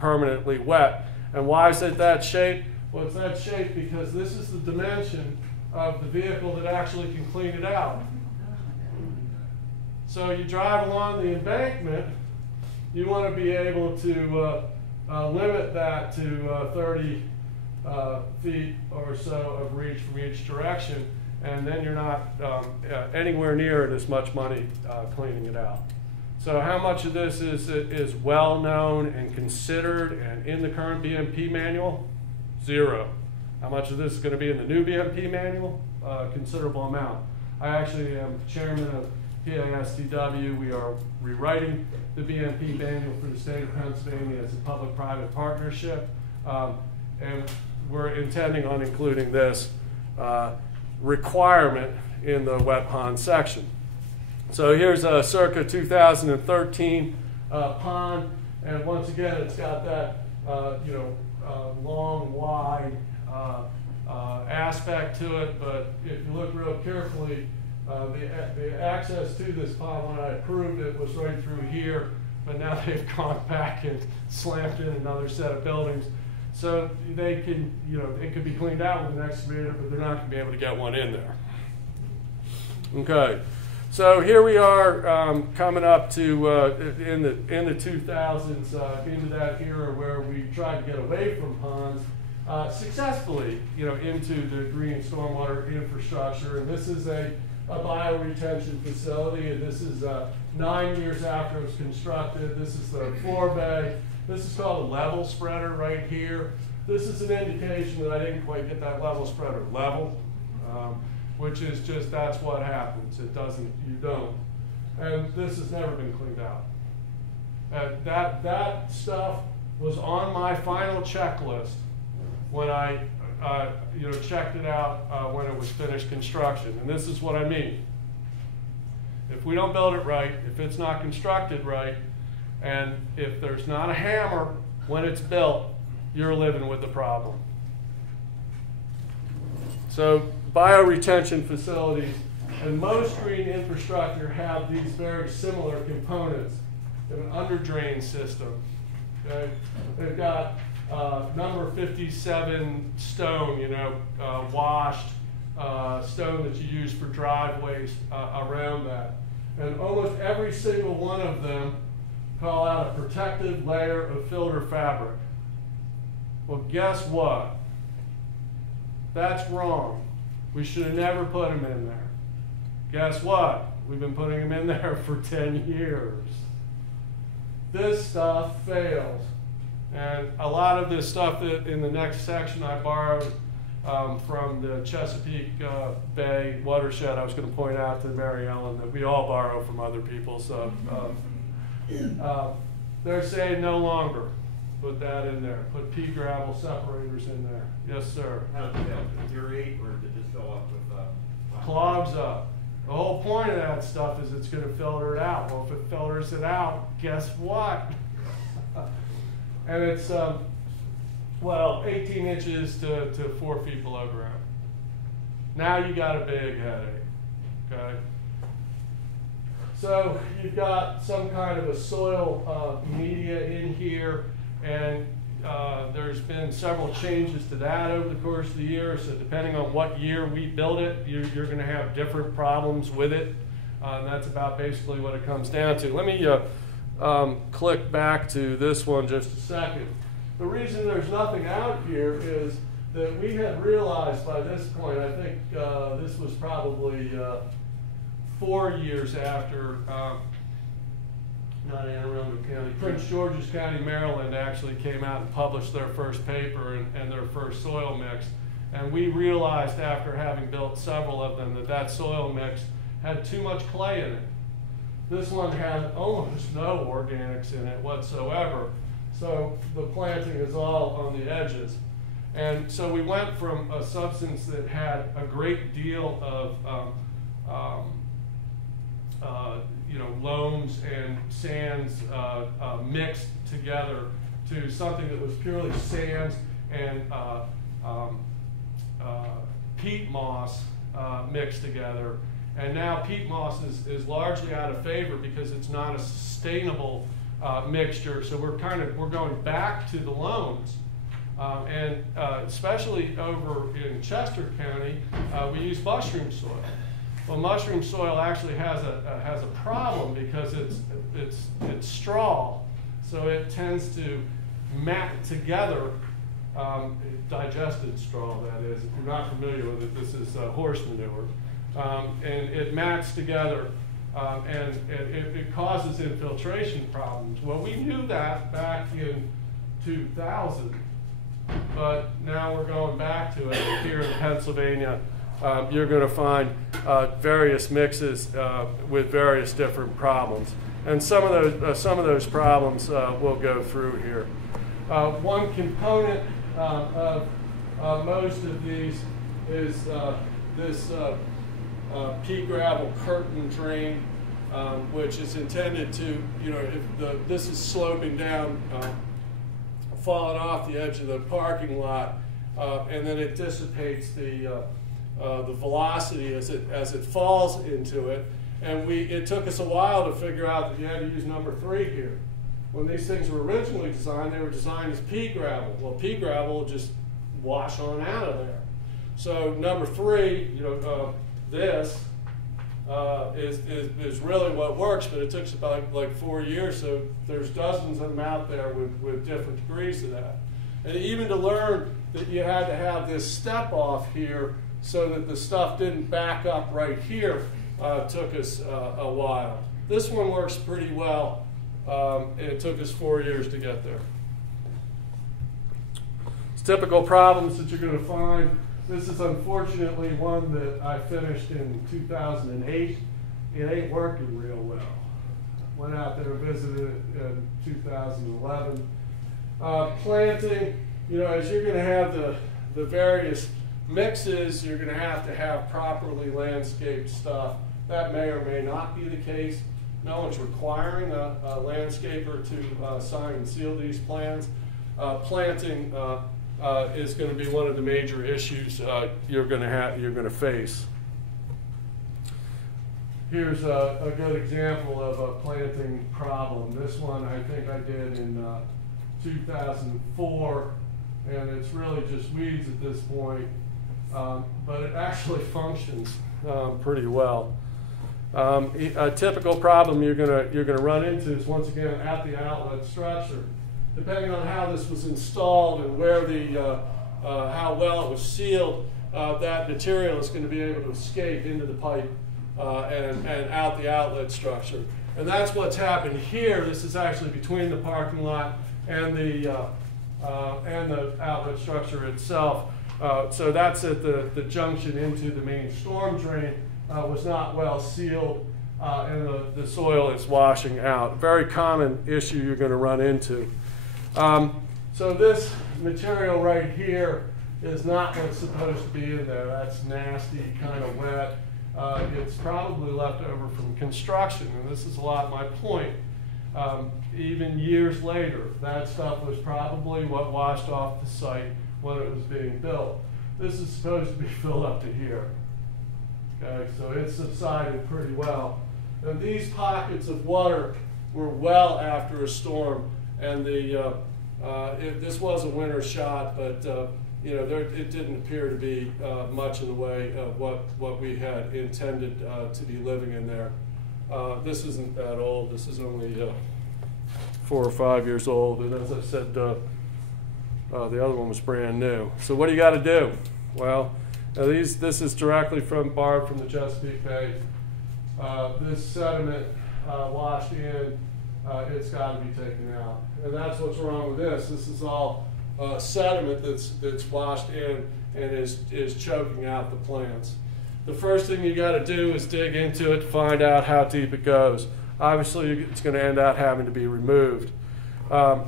permanently wet. And why is it that shape? Well, it's that shape because this is the dimension of the vehicle that actually can clean it out. So you drive along the embankment, you want to be able to limit that to 30 feet or so of reach from each direction, and then you're not anywhere near it as much money cleaning it out. So how much of this is well known and considered and in the current BMP manual? 0. How much of this is going to be in the new BMP manual? Considerable amount. I actually am chairman of PASTW. We are rewriting the BMP manual for the state of Pennsylvania as a public-private partnership, and we're intending on including this requirement in the wet pond section. So here's a circa 2013 pond, and once again, it's got that long, wide aspect to it. But if you look real carefully, the access to this pond when I approved it was right through here, but now they've gone back and slammed in another set of buildings. So they can, it could be cleaned out with an excavator, but they're not going to be able to get one in there. Okay, so here we are coming up to in the 2000s, into that era where we tried to get away from ponds successfully, into the green stormwater infrastructure. And this is a bioretention facility, and this is 9 years after it was constructed. This is the floor bay. This is called a level spreader right here. This is an indication that I didn't quite get that level spreader level, which is just, that's what happens. It doesn't, you don't. And this has never been cleaned out. That stuff was on my final checklist when I checked it out when it was finished construction. And this is what I mean. If we don't build it right, if it's not constructed right, and if there's not a hammer when it's built, you're living with the problem. So bioretention facilities and most green infrastructure have these very similar components. They have an underdrain system. Okay? They've got number 57 stone, washed stone that you use for driveways around that. And almost every single one of them call out a protective layer of filter fabric. Well, guess what? That's wrong. We should have never put them in there. Guess what? We've been putting them in there for 10 years. This stuff fails. And a lot of this stuff that in the next section I borrowed from the Chesapeake Bay watershed, I was going to point out to Mary Ellen that we all borrow from other people. So they're saying no longer put that in there. Put pea gravel separators in there. Yes, sir. How does that deteriorate, or does it just fill up with Clogs up. The whole point of that stuff is it's going to filter it out. Well, if it filters it out, guess what? And it's, 18 inches to 4 feet below ground. Now you got a big headache, okay? So you've got some kind of a soil media in here, and there's been several changes to that over the course of the year. So depending on what year we build it, you're going to have different problems with it. And that's about basically what it comes down to. Let me click back to this one just a second. The reason there's nothing out here is that we had realized by this point, I think this was probably 4 years after, not Anne Arundel County, Prince George's County, Maryland actually came out and published their first paper and their first soil mix. And we realized after having built several of them that soil mix had too much clay in it. This one had almost no organics in it whatsoever. So the planting is all on the edges. And so we went from a substance that had a great deal of loams and sands mixed together to something that was purely sands and peat moss mixed together. And now peat moss is largely out of favor because it's not a sustainable mixture. So we're going back to the loams. And especially over in Chester County, we use mushroom soil. Well, mushroom soil actually has a problem because it's straw, so it tends to mat together. Digested straw, that is. If you're not familiar with it, this is horse manure, and it mats together, and it causes infiltration problems. Well, we knew that back in 2000. But now we're going back to it here in Pennsylvania. You're going to find various mixes with various different problems, and some of those problems we'll go through here. One component of most of these is this pea gravel curtain drain, which is intended to, if this is sloping down. Falling off the edge of the parking lot, and then it dissipates the velocity as it falls into it. And it took us a while to figure out that you had to use number 3 here. When these things were originally designed, they were designed as pea gravel. Well, pea gravel will just wash on out of there. So number 3, this is really what works, but it took us about like 4 years, so there's dozens of them out there with different degrees of that. And even to learn that you had to have this step off here so that the stuff didn't back up right here took us a while. This one works pretty well, and it took us 4 years to get there. It's typical problems that you're going to find. This is unfortunately one that I finished in 2008. It ain't working real well. Went out there and visited it in 2011. Planting, as you're going to have the various mixes, you're going to have properly landscaped stuff. That may or may not be the case. No one's requiring a landscaper to sign and seal these plans. Planting is going to be one of the major issues you're going to face. Here's a good example of a planting problem. This one I think I did in 2004, and it's really just weeds at this point, but it actually functions pretty well. A typical problem you're gonna run into is, once again, at the outlet structure. Depending on how this was installed and where how well it was sealed, that material is going to be able to escape into the pipe and out the outlet structure. And that's what's happened here. This is actually between the parking lot and the outlet structure itself. So that's at the junction into the main storm drain. Was not well sealed, and the soil is washing out. Very common issue you're going to run into. So this material right here is not what's supposed to be in there. That's nasty, kind of wet. It's probably left over from construction, and this is a lot my point. Even years later, that stuff was probably what washed off the site when it was being built. This is supposed to be filled up to here. Okay, so it's subsided pretty well. And these pockets of water were well after a storm, and this was a winter shot, but you know, it didn't appear to be much in the way of what we had intended to be living in there. This isn't that old. This is only 4 or 5 years old, and as I said, the other one was brand new. So what do you got to do? Well, this is directly borrowed from the Chesapeake Bay. This sediment washed in, it's got to be taken out. And that's what's wrong with this. This is all sediment that's washed in and is choking out the plants. The first thing you got to do is dig into it to find out how deep it goes. Obviously, it's going to end up having to be removed. The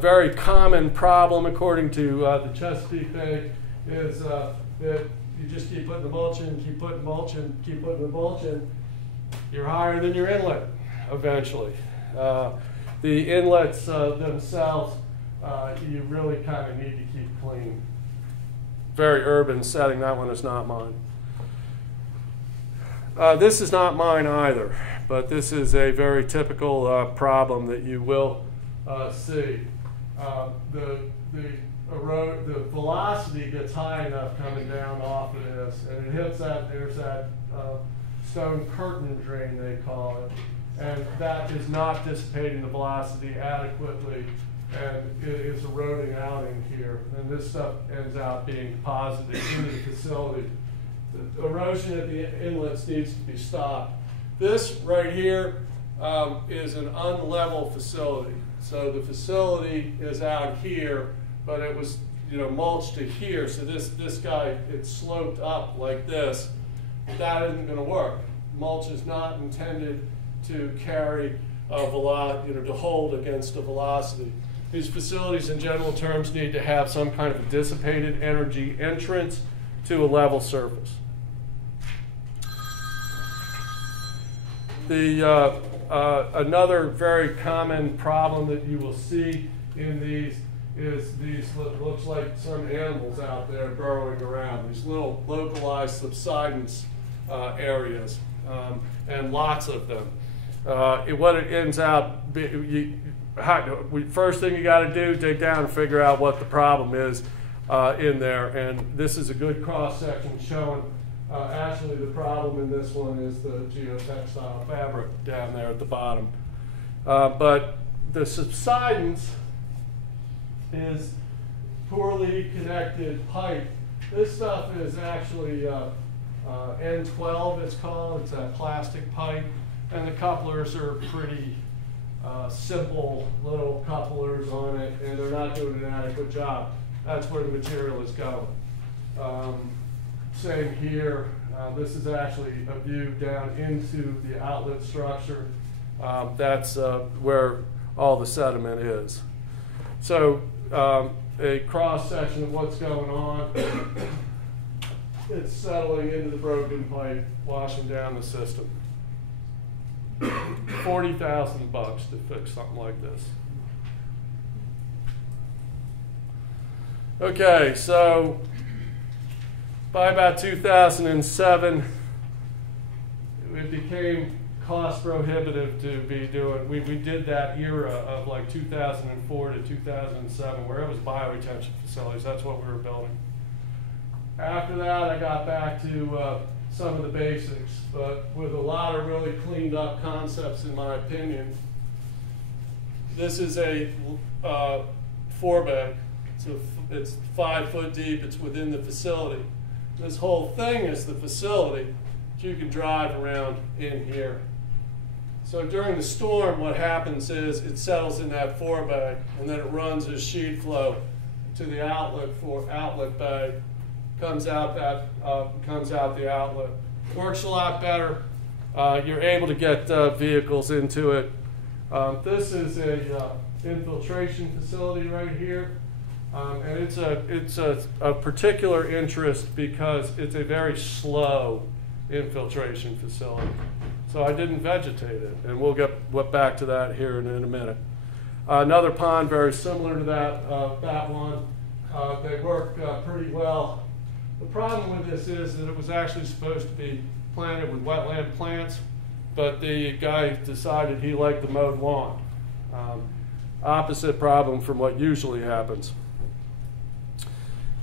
very common problem, according to the Chesapeake Bay, is that you just keep putting the mulch in, keep putting mulch in, keep putting the mulch in. You're higher than your inlet eventually. The inlets themselves, you really kind of need to keep clean. Very urban setting. That one is not mine. This is not mine either, but this is a very typical problem that you will see. The velocity gets high enough coming down off of this, and it hits there's that stone curtain drain, they call it, and that is not dissipating the velocity adequately, and it is eroding out in here, and this stuff ends up being deposited into the facility. The erosion at the inlets needs to be stopped. This right here is an unlevel facility. So the facility is out here, but it was, you know, mulched to here. So this guy, it's sloped up like this. That isn't going to work. Mulch is not intended to carry a velocity, to hold against a velocity. These facilities, in general terms, need to have some kind of dissipated energy entrance to a level surface. Another very common problem that you will see in these is looks like some animals out there burrowing around, these little localized subsidence areas, and lots of them. What it ends out, first thing you got to do, dig down and figure out what the problem is in there. And this is a good cross section showing actually the problem in this one is the geotextile fabric down there at the bottom. But the subsidence is poorly connected pipe. This stuff is actually N12, it's called. It's a plastic pipe, and the couplers are pretty simple little couplers on it, and they're not doing an adequate job. That's where the material is going. Same here. This is actually a view down into the outlet structure. That's where all the sediment is. So a cross section of what's going on. It's settling into the broken pipe, washing down the system. $40,000 to fix something like this. Okay, so by about 2007, it became cost prohibitive to be doing, we did that era of like 2004 to 2007 where it was bioretention facilities. That's what we were building. After that, I got back to some of the basics, but with a lot of really cleaned up concepts in my opinion. This is a 4-bag. It's 5 foot deep. It's within the facility. This whole thing is the facility. You can drive around in here. So during the storm, what happens is it settles in that 4-bag, and then it runs as sheet flow to the outlet bag. Comes out the outlet. Works a lot better. You're able to get vehicles into it. This is a infiltration facility right here. And it's a particular interest because it's a very slow infiltration facility. So I didn't vegetate it, and we'll get back to that here in a minute. Another pond very similar to that one. They work pretty well. The problem with this is that it was actually supposed to be planted with wetland plants, but the guy decided he liked the mowed lawn. Opposite problem from what usually happens.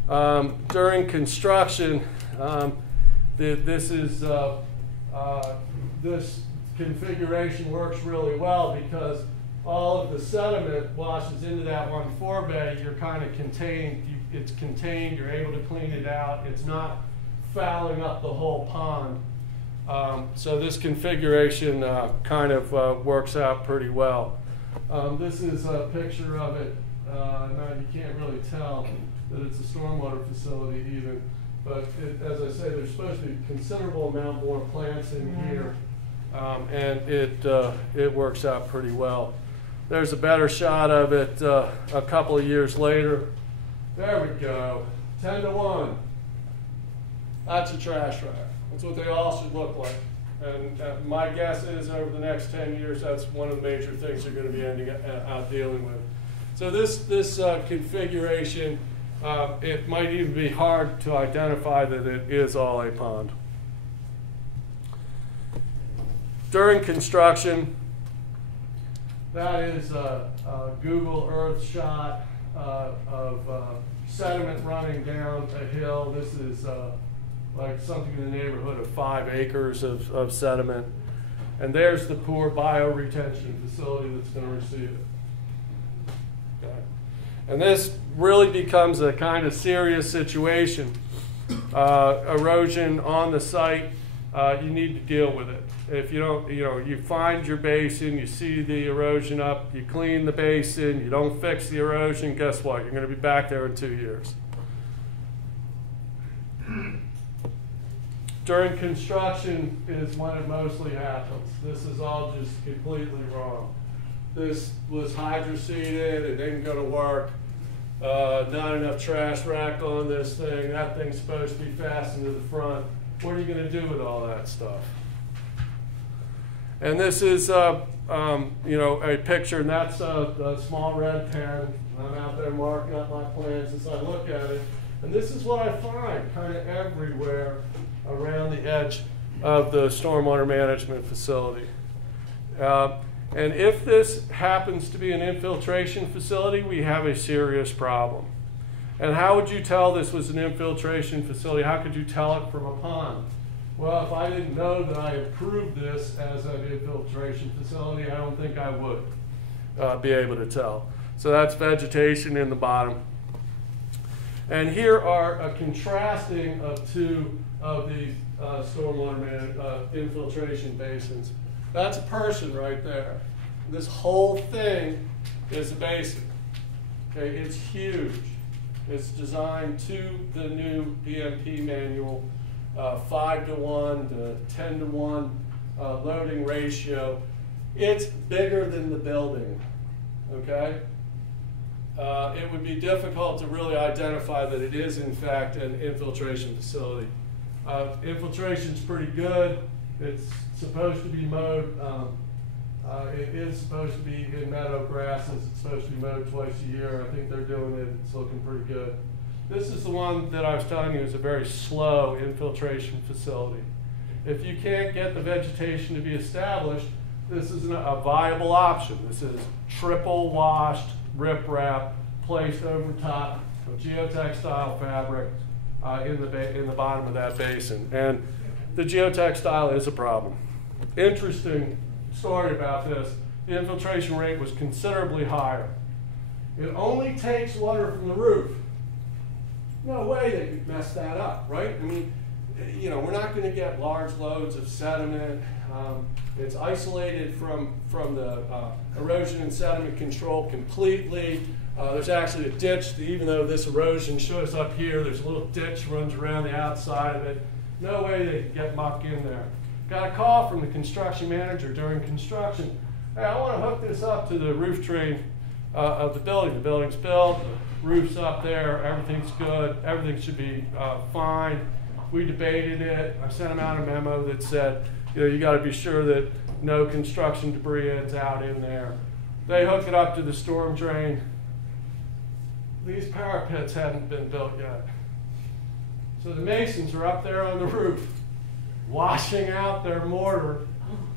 During construction, this configuration works really well because all of the sediment washes into that one 4-bay. You're kind of contained. It's contained. You're able to clean it out. It's not fouling up the whole pond. So this configuration kind of works out pretty well. This is a picture of it. Now you can't really tell that it's a stormwater facility even, but as I say, there's supposed to be a considerable amount more plants in here, and it works out pretty well. There's a better shot of it a couple of years later. There we go, 10-to-1. That's a trash rack. That's what they all should look like. And my guess is over the next 10 years, that's one of the major things you're going to be ending up dealing with. So this configuration, it might even be hard to identify that it is all a pond. During construction, that is a Google Earth shot of sediment running down a hill. This is like something in the neighborhood of 5 acres of sediment. And there's the poor bioretention facility that's going to receive it. Okay. And this really becomes a kind of serious situation. Erosion on the site, you need to deal with it. If you don't, you find your basin, you see the erosion up, you clean the basin, you don't fix the erosion, guess what? You're going to be back there in 2 years. During construction is when it mostly happens. This is all just completely wrong. This was hydroseeded, it didn't go to work. Not enough trash rack on this thing. That thing's supposed to be fastened to the front. What are you going to do with all that stuff? And this is, a picture, and that's a small red pen. I'm out there marking up my plans as I look at it. And this is what I find kind of everywhere around the edge of the stormwater management facility. And if this happens to be an infiltration facility, we have a serious problem. And how would you tell this was an infiltration facility? How could you tell it from a pond? Well, if I didn't know that I approved this as an infiltration facility, I don't think I would be able to tell. So that's vegetation in the bottom. And here are a contrasting of two of these stormwater infiltration basins. That's a person right there. This whole thing is a basin. Okay, it's huge. It's designed to the new BMP manual, 5-to-1 to 10-to-1 loading ratio. It's bigger than the building. Okay. It would be difficult to really identify that it is in fact an infiltration facility. Infiltration's pretty good. It's supposed to be mowed. It is supposed to be in meadow grasses. It's supposed to be mowed twice a year. I think they're doing it. It's looking pretty good. This is the one that I was telling you is a very slow infiltration facility. If you can't get the vegetation to be established, this is a viable option. This is triple washed riprap placed over top of geotextile fabric in the bottom of that basin. And the geotextile is a problem. Interesting story about this. The infiltration rate was considerably higher. It only takes water from the roof. No way they could mess that up, right? I mean, you know, we're not going to get large loads of sediment. It's isolated from the erosion and sediment control completely. There's actually a ditch, even though this erosion shows up here, there's a little ditch runs around the outside of it. No way they could get muck in there. Got a call from the construction manager during construction. Hey, I want to hook this up to the roof drain of the building. The building's built, the roof's up there, everything's good, everything should be fine. We debated it. I sent them out a memo that said, you know, you got to be sure that no construction debris ends out in there. They hook it up to the storm drain. These parapets hadn't been built yet. So the masons are up there on the roof, washing out their mortar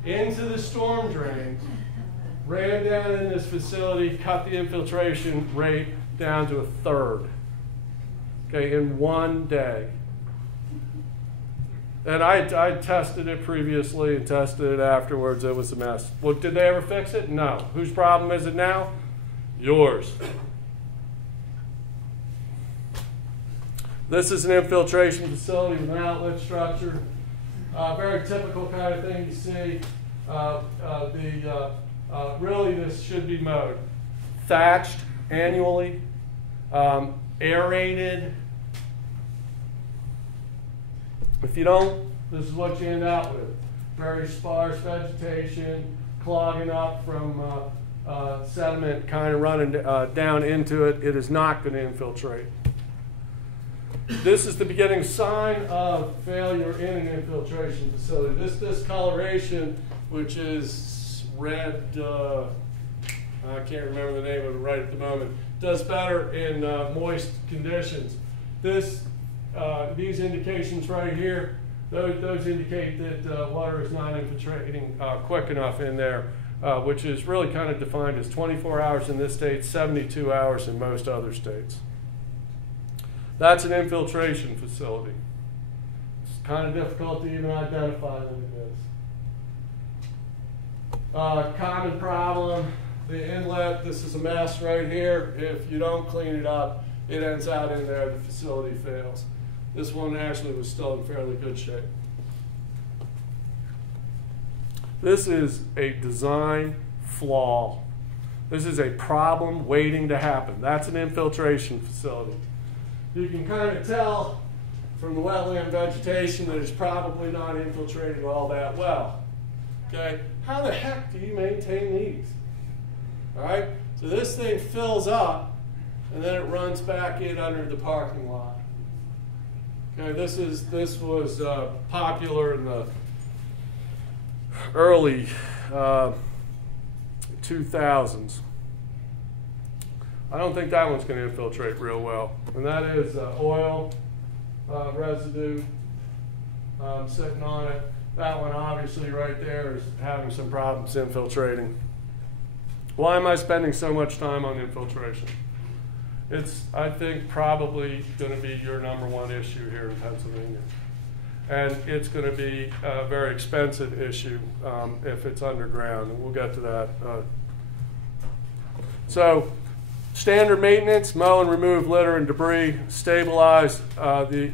into the storm drain, ran down in this facility, cut the infiltration rate down to 1/3, okay, in one day. And I tested it previously and tested it afterwards. It was a mess. Well, did they ever fix it? No. Whose problem is it now? Yours. This is an infiltration facility with an outlet structure. Very typical kind of thing you see. Really, this should be mowed. Thatched annually, aerated. If you don't, this is what you end up with. Very sparse vegetation, clogging up from sediment kind of running down into it. It is not going to infiltrate. This is the beginning sign of failure in an infiltration facility. This discoloration, which is red, I can't remember the name of it right at the moment, does better in moist conditions. These indications right here, those indicate that water is not infiltrating quick enough in there, which is really kind of defined as 24 hours in this state, 72 hours in most other states. That's an infiltration facility. It's kind of difficult to even identify them it is. Common problem, the inlet, this is a mess right here. If you don't clean it up, it ends out in there, the facility fails. This one actually was still in fairly good shape. This is a design flaw. This is a problem waiting to happen. That's an infiltration facility. You can kind of tell from the wetland vegetation that it's probably not infiltrating all that well. Okay, how the heck do you maintain these? All right, so this thing fills up and then it runs back in under the parking lot. Okay, this was popular in the early 2000s. I don't think that one's going to infiltrate real well. And that is oil residue sitting on it. That one obviously right there is having some problems infiltrating. Why am I spending so much time on infiltration? It's, I think, probably going to be your #1 issue here in Pennsylvania. And it's going to be a very expensive issue if it's underground, and we'll get to that. So, standard maintenance, mow and remove litter and debris, stabilize the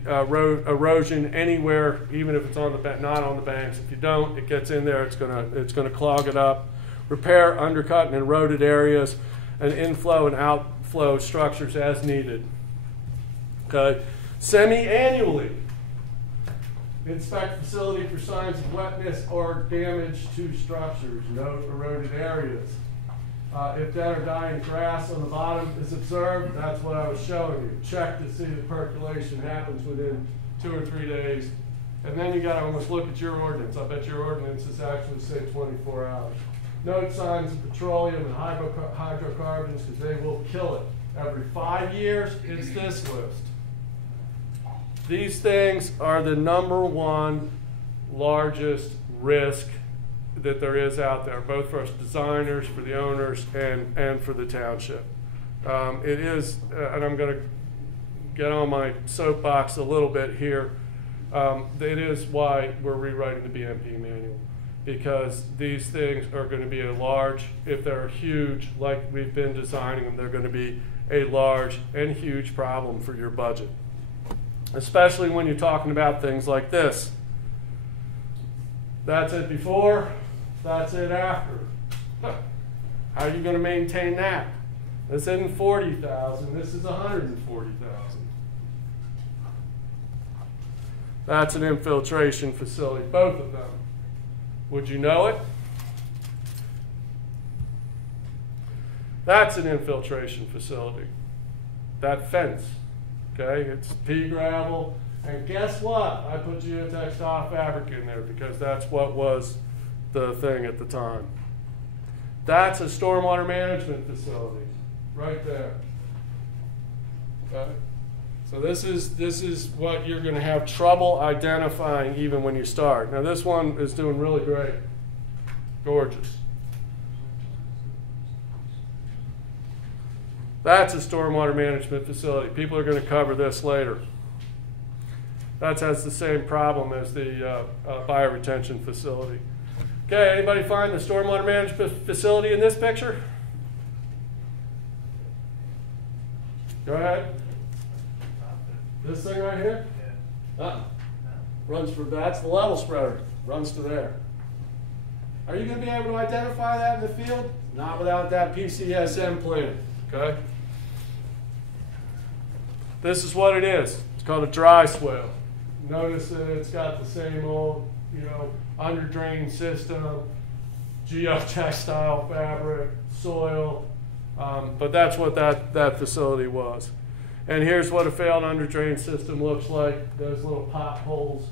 erosion anywhere, even if it's on the not on the banks. If you don't, it gets in there, it's gonna clog it up. Repair undercut and eroded areas, and inflow and outflow structures as needed. Okay, semi-annually, inspect facility for signs of wetness or damage to structures. Note eroded areas. If dead or dying grass on the bottom is observed, that's what I was showing you. Check to see the percolation happens within 2 or 3 days. And then you got to almost look at your ordinance. I bet your ordinance is actually say 24 hours. Note signs of petroleum and hydrocarbons because they will kill it. Every 5 years, it's this list. These things are the #1 largest risk that there is out there, both for us designers, for the owners, and for the township. It is, and I'm going to get on my soapbox a little bit here, it is why we're rewriting the BMP manual, because these things are going to be a large, if they're huge, like we've been designing them, they're going to be a large and huge problem for your budget, especially when you're talking about things like this. That's it before, that's it after. How are you going to maintain that? This isn't 40,000, this is 140,000. That's an infiltration facility, both of them. Would you know it? That's an infiltration facility. That fence, okay? It's pea gravel, and guess what? I put geotextile fabric in there because that's what was the thing at the time. That's a stormwater management facility, right there. Okay? So this is what you're going to have trouble identifying even when you start. Now this one is doing really great. Gorgeous. That's a stormwater management facility. People are going to cover this later. That has the same problem as the bioretention facility. Okay, anybody find the stormwater management facility in this picture? Go ahead. This thing right here? Runs for, that's the level spreader. Runs to there. Are you going to be able to identify that in the field? Not without that PCSM plan. Okay? This is what it is. It's called a dry swale. Notice that it's got the same old, under drain system, geotextile fabric, soil, but that's what that facility was. And here's what a failed under drain system looks like. Those little potholes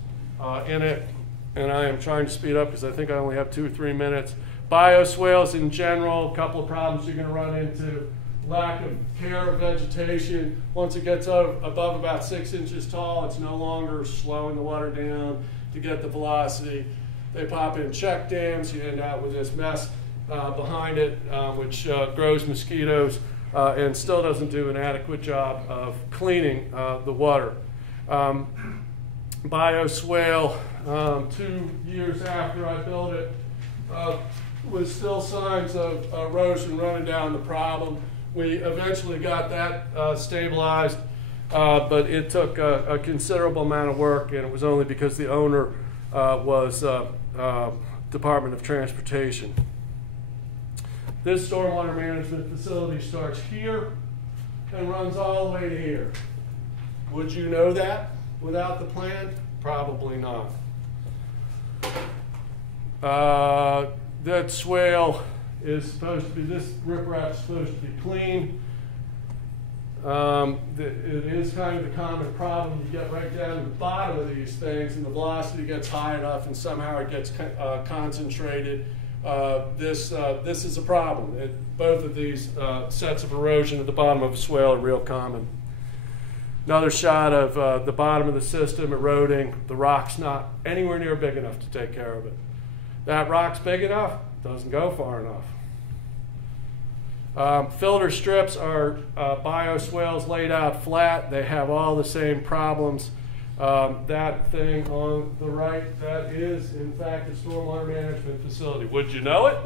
in it. And I am trying to speed up because I think I only have 2 or 3 minutes. Bioswales in general, a couple of problems you're going to run into. Lack of care of vegetation. Once it gets above about 6 inches tall, it's no longer slowing the water down to get the velocity. They pop in check dams. You end up with this mess behind it, which grows mosquitoes and still doesn't do an adequate job of cleaning the water. Bioswale, 2 years after I built it, with still signs of erosion running down the problem. We eventually got that stabilized, but it took a considerable amount of work, and it was only because the owner was Department of Transportation. This stormwater management facility starts here and runs all the way to here. Would you know that without the plan? Probably not. That swale is supposed to be, this riprap is supposed to be clean. It is kind of the common problem. You get right down to the bottom of these things and the velocity gets high enough and somehow it gets concentrated. This is a problem. Both of these sets of erosion at the bottom of a swale are real common. Another shot of the bottom of the system eroding. The rock's not anywhere near big enough to take care of it. That rock's big enough, doesn't go far enough. Filter strips are bioswales laid out flat. They have all the same problems. That thing on the right, that is in fact a stormwater management facility. Would you know it?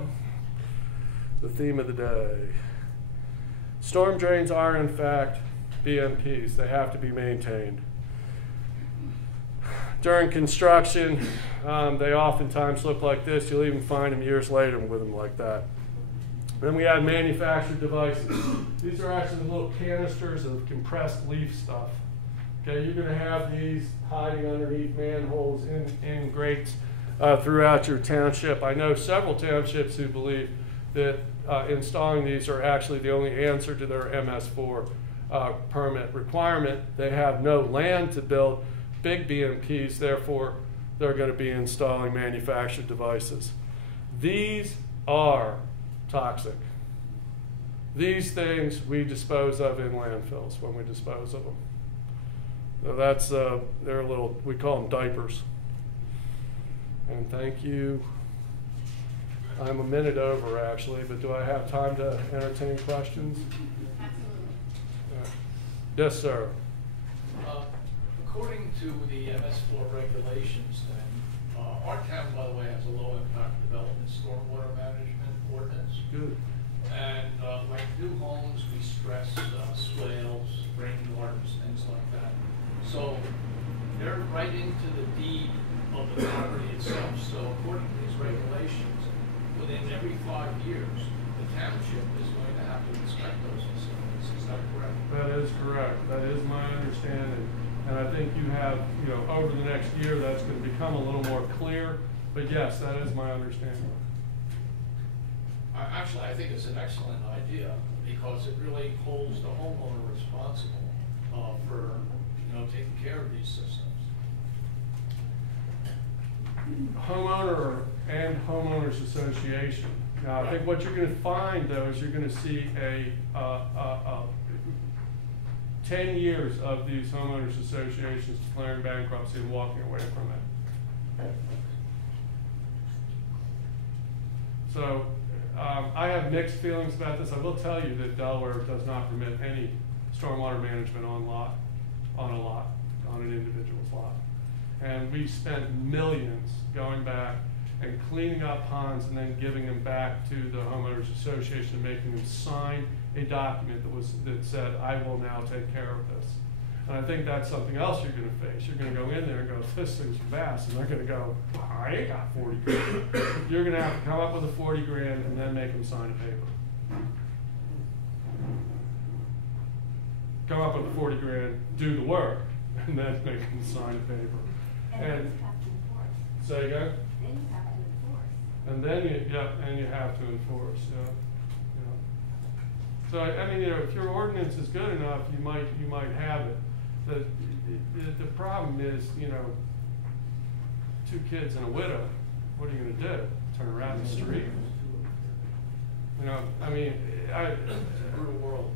The theme of the day. Storm drains are in fact BMPs. They have to be maintained. During construction, they oftentimes look like this. You'll even find them years later with them like that. Then we have manufactured devices. These are actually little canisters of compressed leaf stuff. Okay, you're going to have these hiding underneath manholes in grates throughout your township. I know several townships who believe that installing these are actually the only answer to their MS4 permit requirement. They have no land to build big BMPs, therefore they're going to be installing manufactured devices. These are toxic. These things we dispose of in landfills when we dispose of them. So that's, they're a little, we call them diapers. And thank you. I'm a minute over actually, but do I have time to entertain questions? Absolutely. Yes, sir. According to the MS4 regulations, then, our town, by the way, has a low impact development stormwater management ordinance. Good. And like new homes, we stress swales, rainwaters, things like that. So they're right into the deed of the property itself. So according to these regulations, within every 5 years, the township is going to have to inspect those facilities. Is that correct? That is correct. That is my understanding. And I think you have, over the next year, that's going to become a little more clear. But yes, that is my understanding. Actually, I think it's an excellent idea because it really holds the homeowner responsible for, taking care of these systems. Homeowner and homeowners association. Now, I think what you're going to find, though, is you're going to see 10 years of these homeowners associations declaring bankruptcy and walking away from it. So I have mixed feelings about this. I will tell you that Delaware does not permit any stormwater management on an individual's lot. And we spent millions going back and cleaning up ponds and then giving them back to the homeowners association, making them sign a document that said, I will now take care of this. And I think that's something else you're going to face. You're going to go in there and go, this thing's vast, and they're going to go, I ain't got 40 grand. You're going to have to come up with a 40 grand and then make them sign a paper. Come up with a 40 grand, do the work, and then make them sign a paper. And you have to enforce. Say again? Then you have to enforce. And then you have to enforce, yeah. So I mean, if your ordinance is good enough, you might have it. The problem is, 2 kids and a widow. What are you going to do? Turn around the street? I mean, It's a brutal world.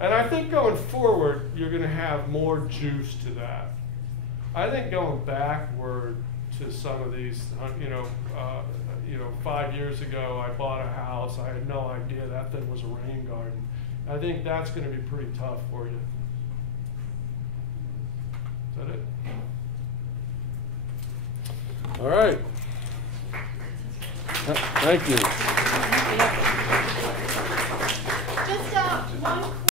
And I think going forward, you're going to have more juice to that. I think going backward to some of these, 5 years ago, I bought a house. I had no idea that thing was a rain garden. I think that's going to be pretty tough for you. Is that it? All right. Thank you. Just one